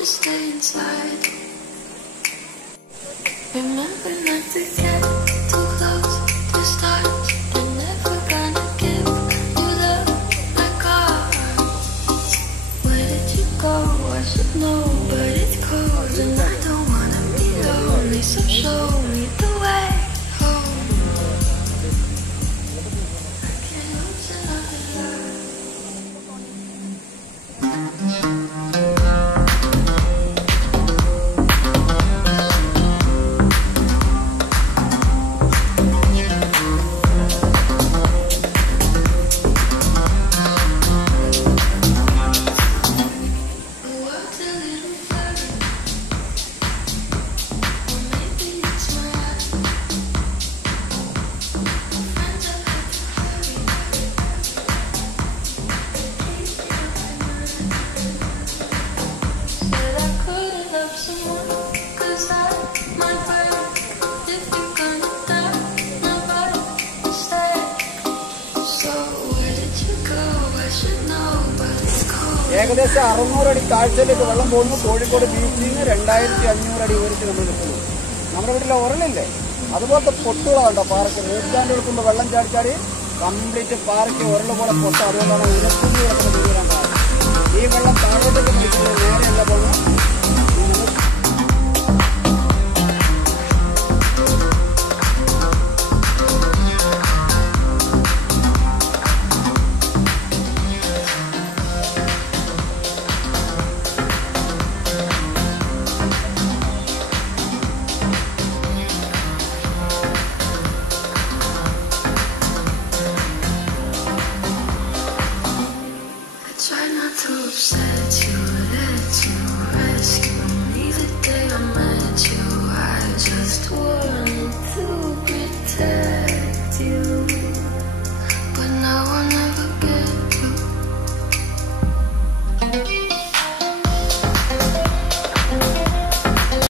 just stay inside. Remember not to get too close to start. I'm never gonna give you love like ours. Where did you go? I should know, but it's cold and I don't wanna be lonely. So show me the way home. I can't lose another love. ഏകദേശം 600 അടി താഴ്ചയിലേക്ക് വെള്ളം പോകുന്നു. കോഴിക്കോട് ബീച്ചിൽ നിന്ന് 2500 അടി ഉയരത്തിൽ നമ്മൾ നിൽക്കുന്നു. നമ്മുടെ വീട്ടിലെ ഉറലില്ലേ, അതുപോലത്തെ പൊട്ടുകളാണ് പാറയ്ക്ക്. നൂറ്റാണ്ട് എടുക്കുമ്പോൾ വെള്ളം ചാടി ചാടി കംപ്ലീറ്റ് പാറയ്ക്ക് ഉരല് പോലെ പൊട്ട. അതുകൊണ്ടാണ് ഉയരത്തിൽ കിടക്കുന്ന ദൂരം കാണുന്നത്. ഈ വെള്ളം താഴോട്ടേക്ക് പിടിക്കുന്നത് നേരെയല്ല പോകുന്നത്. Try not to upset you, let you rescue me the day I met you. I just wanted to